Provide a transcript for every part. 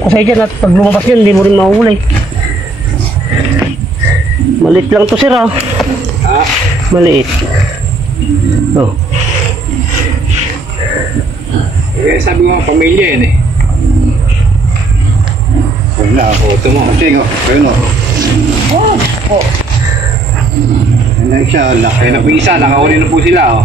kusay dyan at pag lumabas yun, hindi mo rin mahuli. Maliit lang to sir ah. Maliit. Oh. Eh, sabi mo pamilya yan eh. Wala ako. Ito mo. Kasi nga. Kayo no. Oh. Yan lang siya. Kaya na po isa. Nakahuli na po sila oh.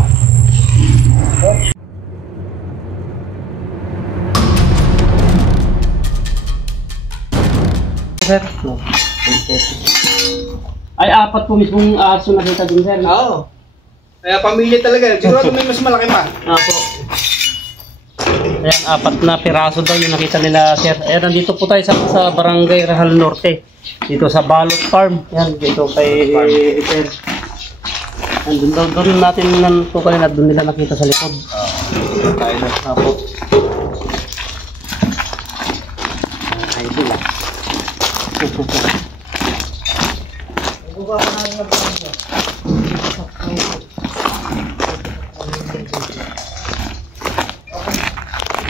Sir. Ay, apat po mismong aso nakita din sir. Oo. Kaya pamilya talaga. Siguro may mas malaki pa. Apo. Ayan, apat na piraso daw yung nakita nila sir. Ayan, nandito po tayo sa Barangay Rahal Norte. Dito sa Balot Farm. Ayan, dito kay sir. Doon natin po kanina, doon nila nakita sa likod. Tayo na. Apo. Ay, sila.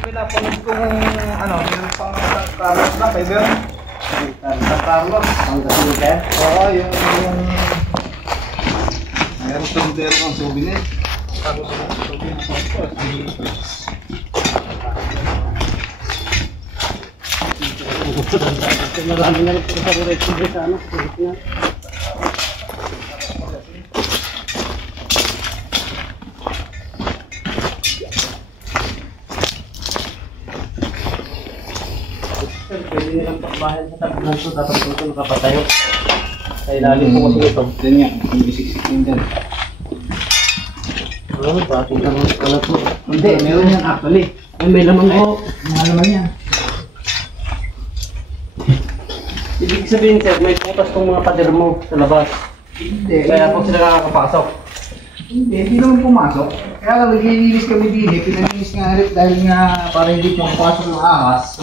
Pinapanood ko kung ano, yung pang San Carlos na, Fiber. San Carlos. Ang gasolin kaya? Oo, yung mayroon tundero ng souvenir. Carlos ng souvenir. Marami na rin po sa red sa ano. Pwede nilang pakbahan sa tabi ito. Dapat ito nakapatayo. Sa ilalim po kasi ito. Yan nga, yung bisiksik yun dyan. Ano, bakit ang kalat mo? Hindi, meron yan actually. Ay, may laman po. Mga naman yan. Ibig sabihin sir, may putas tong mga pader mo sa labas. Hindi. Kaya po sila nakakapasok. Hindi naman pumasok. Kaya lang naglilinis kami din eh. Pinalinis nga rin dahil nga para hindi pumapasok ng ahas.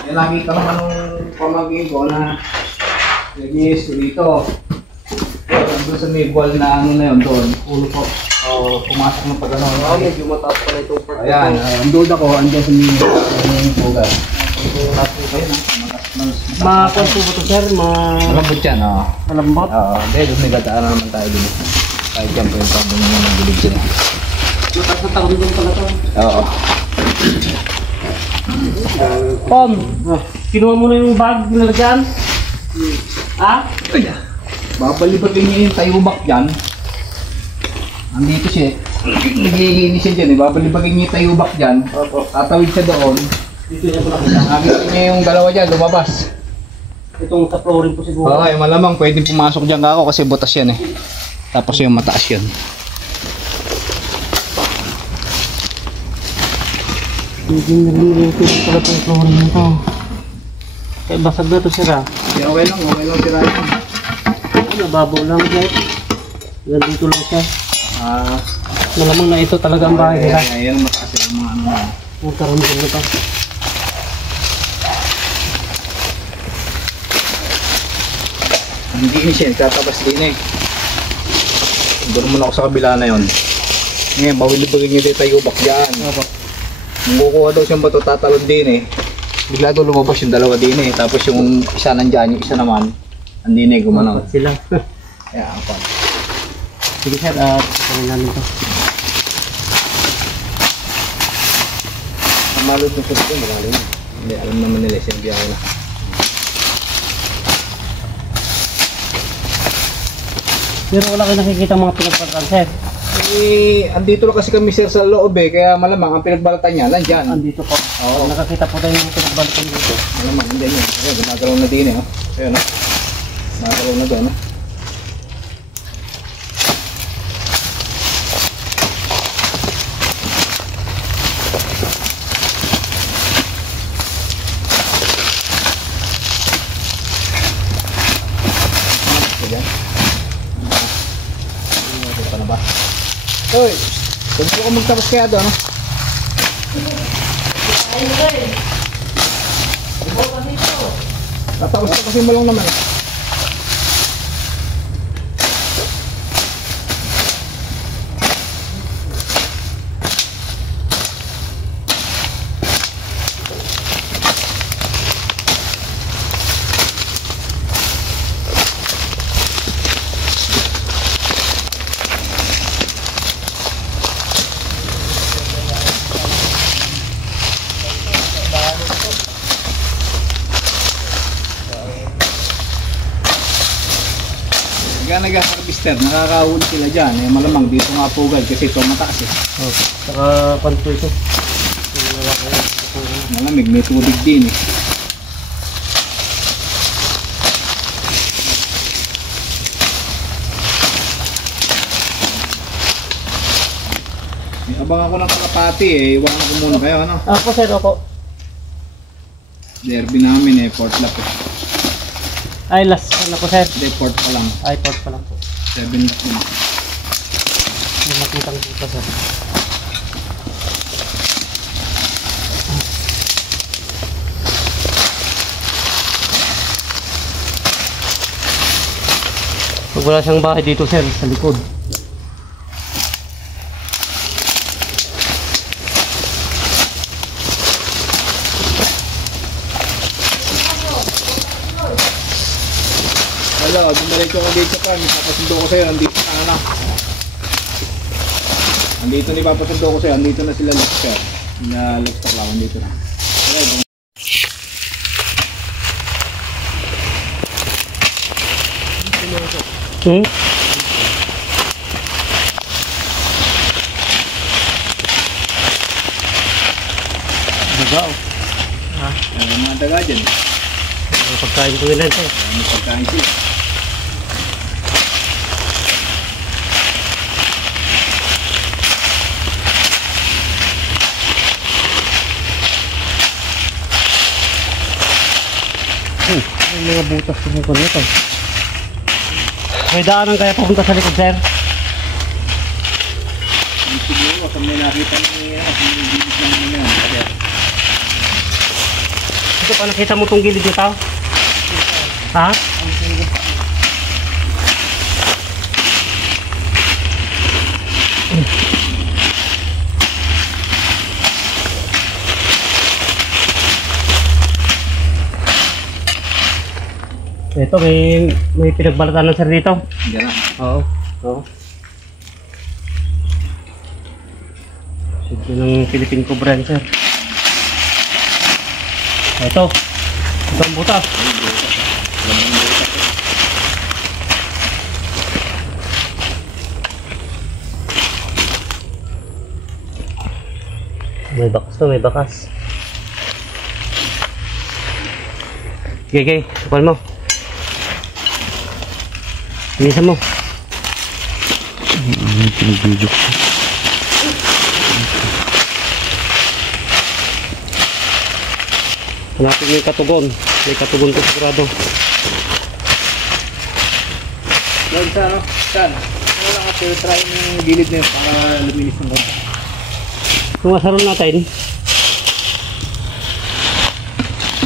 Kaya nakita ko nung pamagin ko na naglilinis ko dito. Doon sa may wall na ano na yun doon. Ulo po. Pumasok ng pag-ano. Medyo mataas pala itong part. Ayan, andun ako. Andun sa may pugas. Makakon po ba ito sir? Malambot yan, oo. Malambot? Oo, dahil doon may dadaanan naman tayo din. Kahit yan po yung pabong naman ng bilib sila. Mataas na taon din pala ito. Oo. Pom, kinuha mo na yung bag nilalagyan? Ha? Babalibagin niya yung tayubak dyan. Andito siya. Naglilinis siya dyan eh. Babalibagin niya yung tayubak dyan. Tatawid siya doon. Dito niya po nakita. Nakita niya yung dalawa dyan, lumabas. Itong sa flooring po siguro. Okay, malamang pwedeng pumasok dyan ako kasi butas yan eh. Tapos yung mataas yun. Hindi nalilitin pala itong flooring nito. Kaya basag na ito sira. Okay lang tira yan. Nababaw lang guys. Ganito lang siya. Malamang na ito talaga ang bahay nila. Ayan, mataas yung mga ano. Ang karamdaman nito. Hindi ni siya, tatabas din eh. Doon muna ako sa kabila na yon. Ngayon, bawilibagin niyo dito tayo bak dyan. Nung kukuha daw siyang bato, tatalon din eh. Bigla daw lumabas yung dalawa din eh. Tapos yung isa nandyan, yung isa naman, andin eh, gumanaw. Sila. Kaya, apat. Sige sir, pagkakalin namin ito. Ang malot ng sulit ko, magaling. Hindi, alam naman nila, sinabihan na. Pero wala kayo nakikita mga pinagpagkan sir. Eh, andito lang kasi kami sir sa loob eh, kaya malamang ang pinagbalatan niya, nandyan. Andito po. Oo. Nakakita po tayo ng pinagbalikan dito. Malamang, nandyan yun. Ayan, gumagalaw na din eh. Oh. Ayan oh. Gumagalaw na doon oh. Hoy, kung mo ka magtapos kaya doon, no? Tatapos ka kasi mo lang naman. pagka nag-harvester, nakakahuli sila dyan. Eh, malamang dito nga pugad kasi ito mataas eh. Oh, saka panto ito. Malamig, may tubig din eh. Abang ako ng kalapati eh, iwanan ko muna kayo ano. Ako sir, ako. Derby namin eh, port lap eh. Ay, last ano po sir? Hindi, port pa lang. Ay, port pa lang po. 7 lap yun. May makitang dito sir. Pag wala siyang bahay dito sir, sa likod. Hello, bumalik ko dito pa, may papasundo ko sa'yo, andito na ano. Andito ni papasundo ko sa'yo, andito na sila lobster. Na lobster lang, andito na. Okay, Daga oh. ha? Mga daga dyan. Ang pagkain ko nila sir. May pagkain sila. May mga butas sa likod nito. May daanan kaya papunta sa likod sir? Siguro, kung may nakita niya, kung may bilis naman yun. Ito pa nakita mo tong gilid dito? Ha? Ito may pinagbalatan ng sir dito. Diyan na. Oo. Oo. Sige ng Philippine Cobra sir. Ito. Ito ang butas. May bakas to, may bakas. Okay, kapal mo. Bilisan mo. Pinag-video ko. Hanapin mo yung katugon. May katugon ko sigurado. Lord, sa ano? Saan? Wala ka, pero try mo yung gilid na yun para luminis ng konti. Kung masaron natin.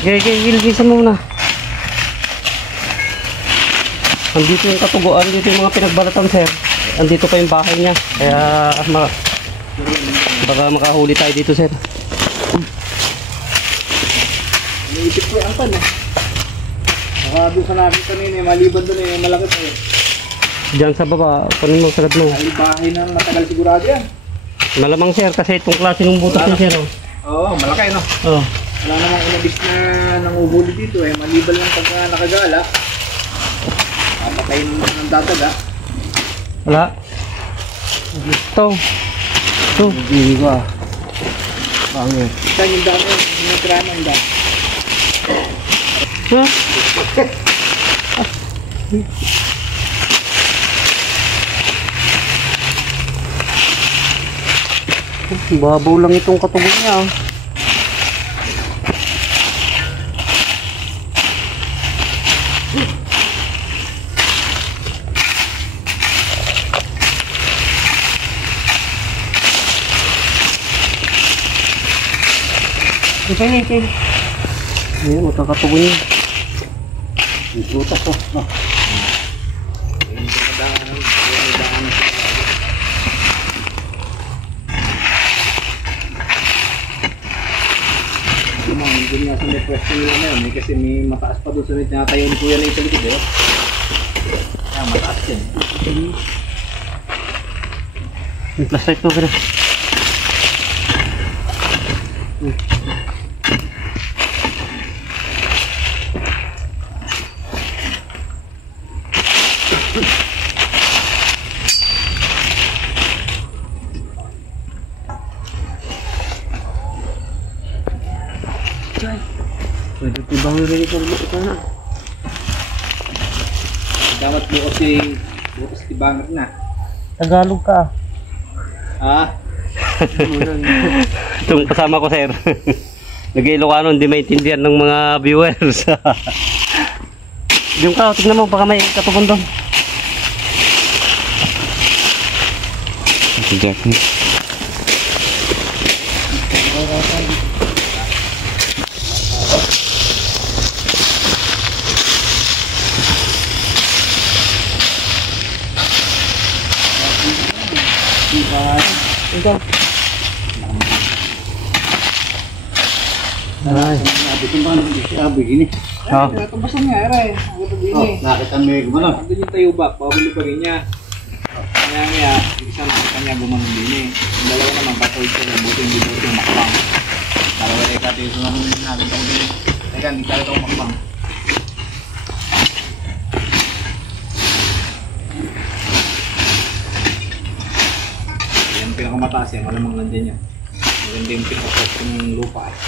Okay, bilisan mo muna. Andito yung katugoan, andito yung mga pinagbalatan sir. Andito pa yung bahay niya. Kaya baka makahuli tayo dito sir. Naisip ko ang pan eh. Baka doon sa nakita kanina, maliban doon eh, malaki pa eh. Diyan sa baba, panin mo sagad mo. Ay, bahay na matagal sigurado yan. Malamang sir, kasi itong klase ng butas niya sir. Oo, malaki no? Oh. Wala namang inabis na nanguhuli dito eh, maliban lang pagka nakagala. Papatayin mo ng dadaga. Wala. Ito. Ito. Hindi ko ah. Pangit. Saan yung dami? Yung krama yung dami. Ha? Babaw lang itong katugon niya. Okay. Ayan, magkakatugon niya. May butas oh. Hindi nga sa may pwesto nila na yun, kasi may mataas pa doon sa may tinatayo ni Kuya na yung sa likod eh. Kaya mataas yan. May flashlight to pero. Ibang rin ito na. Dapat bukas tibangat na. Tagalog ka. Ah? Itong kasama ko, sir. Nag-Ilocano, hindi maintindihan ng mga viewers. Yung ka, tignan mo, baka may katupon doon. Jack. Ito. Ay. Bikin ba naman siya begini? Oh. Ito ba sa nga era eh? Nakita mo yung gumano. Ando yung tayo ba? Pabili pa rin niya. Kaya isa nakita niya gumanon din eh. Yung dalawa naman katoy siya na buti hindi buti yung makbang. Para wala ikati ito naman natin ito din. Teka, hindi tayo itong makbang. Yan pinakamataas yan. Malamang nandyan yan. Maganda yung pinakapos ng lupa eh.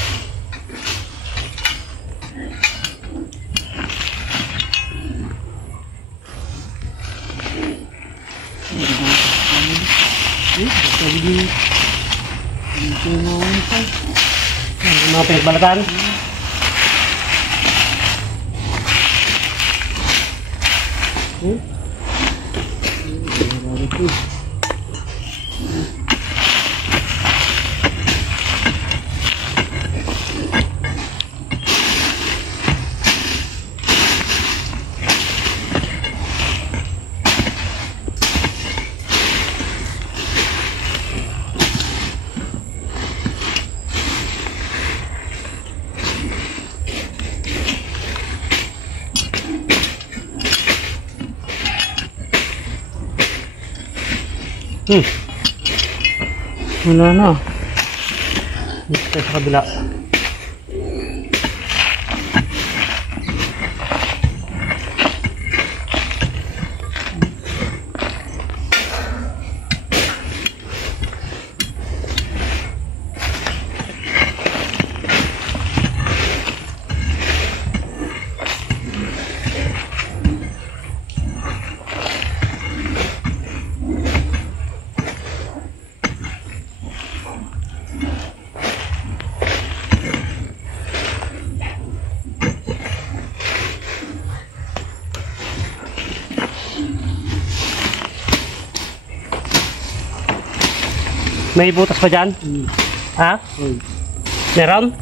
Mga pinagbalatan. Wala na. Dito tayo sa kabila. May butas pa dyan? Ha? Meron?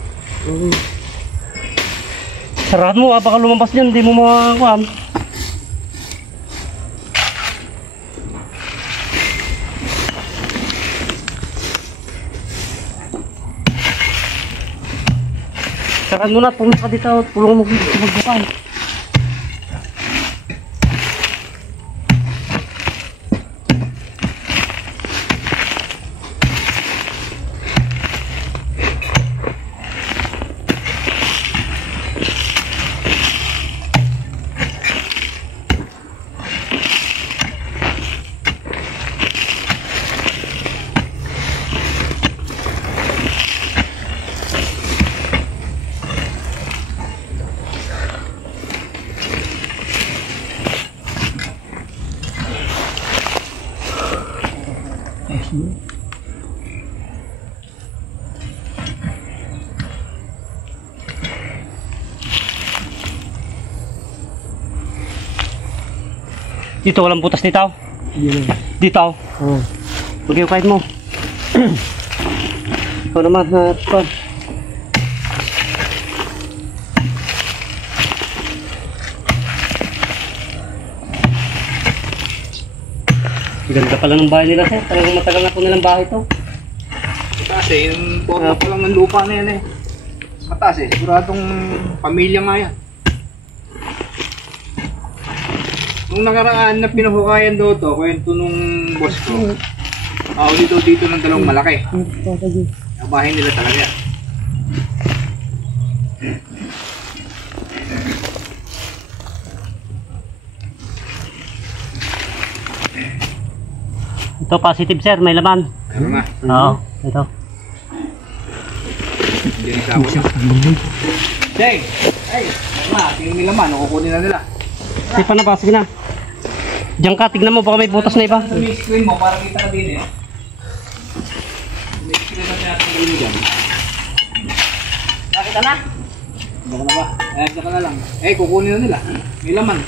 Sarahan mo, baka lumabas yun, hindi mo makakuhan. Sarahan mo na, pumunta ka dito, tulungan mo magbukan. Dito walang butas dito. Dito. Oh. Okay, kahit mo. Ikaw naman na ganda pala ng bahay nila, sir. Talagang matagal na po nilang bahay ito. Mataas eh, yung forma pa lang ng lupa na yan eh. Mataas eh, siguradong pamilya nga yan. Nung nakaraan na pinahukayan daw to, kwento nung boss ko, uli daw dito ng dalawang malaki. Ang bahay nila talaga yan. Ito positive, sir, may laman. Meron na. Oo, ito. Hindi nagsawa siya. Deng! Ay, tingin nila man, kukunin na nila. Sige pa na ba? Sige na. Diyan ka, tignan mo, baka may butas na iba. May screen mo, para kita ka din eh. May screen na tinatingin mo dyan. Nakita na? Baka na ba? Ayag ka na lang. Eh, kukunin na nila. May laman.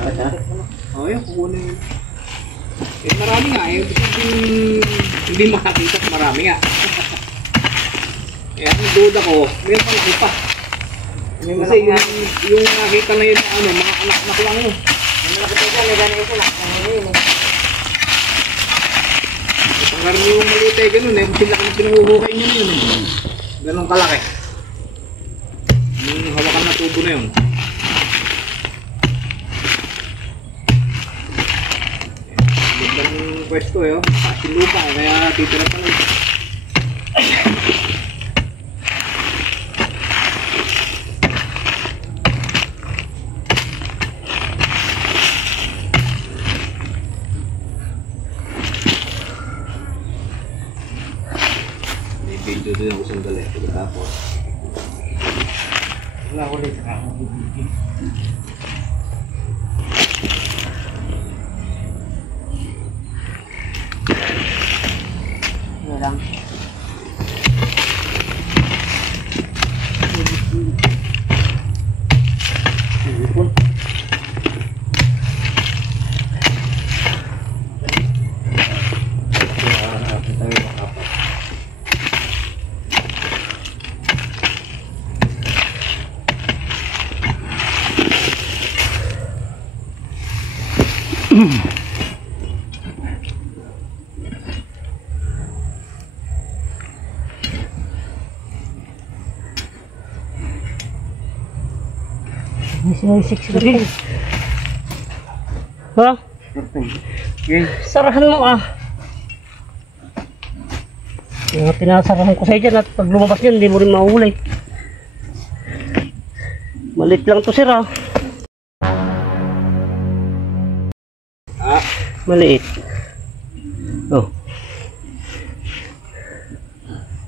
Nakita na? Oo, yun, kukunin nila. Eh, marami nga eh. Hindi makakita, marami nga. Eh, ang duda ko, meron pa laki pa. Kasi yung nakita na yun, ano, mga anak-anak lang yun. Yung malaki pa dyan, gano'n ito lang. Ang karaniwang maliit eh, gano'n eh. Sila ka na pinuhukay niya yun eh. Gano'ng kalaki. Yung hawakan na tubo na yun. Gandang pwesto eh, oh. Pasin lupa, kaya titira pa lang. Video din ako sandali. Tapos wala ulit na ako bibigyan. Wala lang. Sige. Ha? Sarahan mo ah. Yung pinasarahan ko sa'yo dyan at pag lumabas yun, hindi mo rin mahuli. Malit lang to sir ah. Maliit. Oh.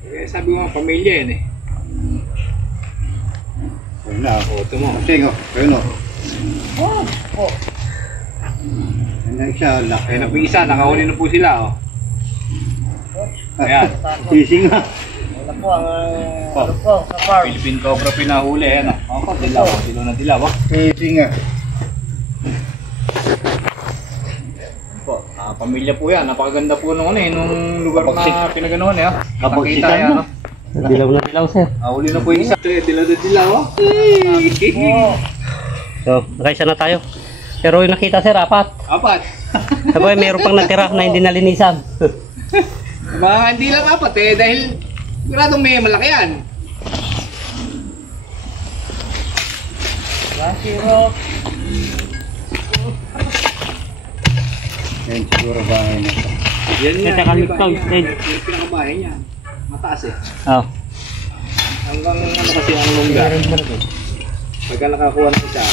Eh, sabi mo pamilya yun eh. Ayun na, ito mo. Sige, ayun o. Oh. Ayun siya, laki. Ayun na po isa, nakahuli na po sila oh. Ayan. Fishing na. Wala po ang sa farm. Philippine Cobra pinahuli, ayan o. Oh, dilaw, dilaw na dilaw oh. Fishing nga. Po, pamilya po yan. Napakaganda po nung lugar na pinaganoon eh. Kapagkita yan no. Dilaw na dilaw sir. Huli na po yung isa. Dilaw na dilaw oh. So, nakaisa na tayo. Pero yung nakita sir, 4. 4. Sabi, mayroon pang natira na hindi nalinisan. Hindi lang 4 eh. Dahil guradong may malaki yan. Zero. Yan siguro bahay na ito. Yan nga. Yung pinakabahay niya. Mataas eh. Oo. Hanggang ano kasi ang lungga. Pagka nakakuha na siya,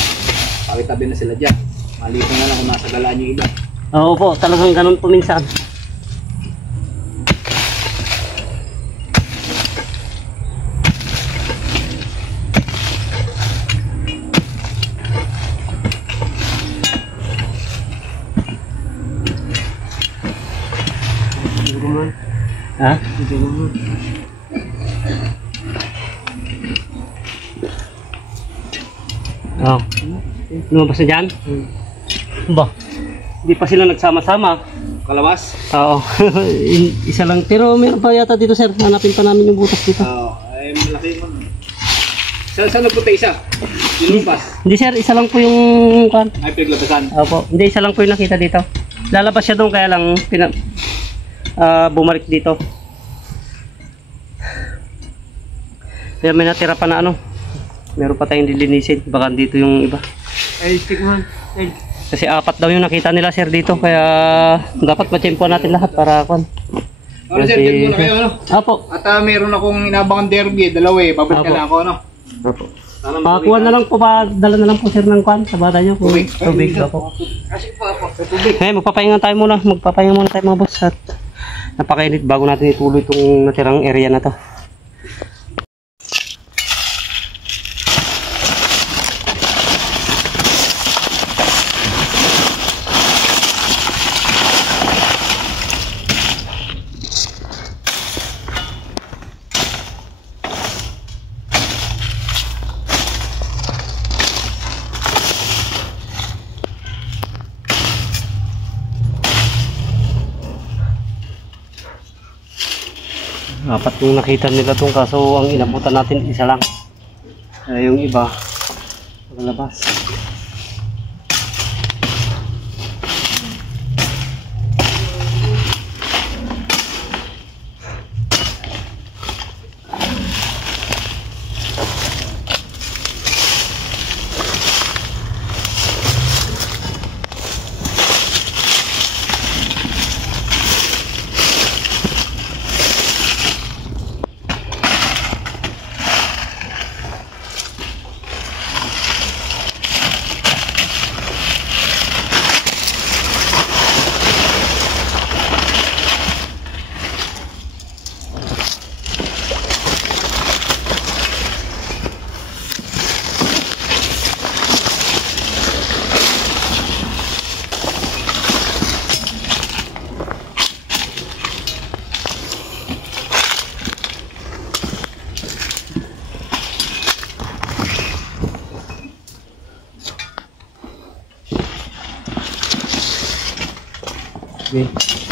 pakitabi na sila dyan. Malipo na lang kung nasa galaan yung iba. Oo po, talagang ganun po minsan. Ha? Oh. Lumabas na dyan? Ba? Hindi pa sila nagsama-sama. Kalabas? Oo. Isa lang. Pero meron pa yata dito sir. Hanapin pa namin yung butas dito. Oo. Ay malaki mo. Saan napunta isa? Yung lumpas? Hindi sir. Isa lang po yung kan. Ay pinaglabasan? Opo. Hindi. Isa lang po yung nakita dito. Lalabas siya doon kaya lang bumalik dito. Kaya may natira pa na ano. Meron pa tayong dilinisin. Baka dito yung iba. Ay, tignan. Kasi 4 daw yung nakita nila sir dito. Kaya dapat ma-tempo natin lahat para kon. Ano sir, dyan muna kayo ano? Apo. At meron akong inabangan derby, dalawa eh. Babalik ka lang ako ano? Apo. Pakuha na lang po pa. Dala na lang po sir ng kwan. Sa bata nyo. Tubig. Tubig. Apo. Kasi po ako. Tubig. Ngayon magpapahinga tayo muna. Magpapahinga muna tayo mga boss. At napakainit bago natin ituloy itong natirang area na to. Apat yung nakita nila doon kaso ang inabutan natin isa lang. Yung iba maglabas. Okay.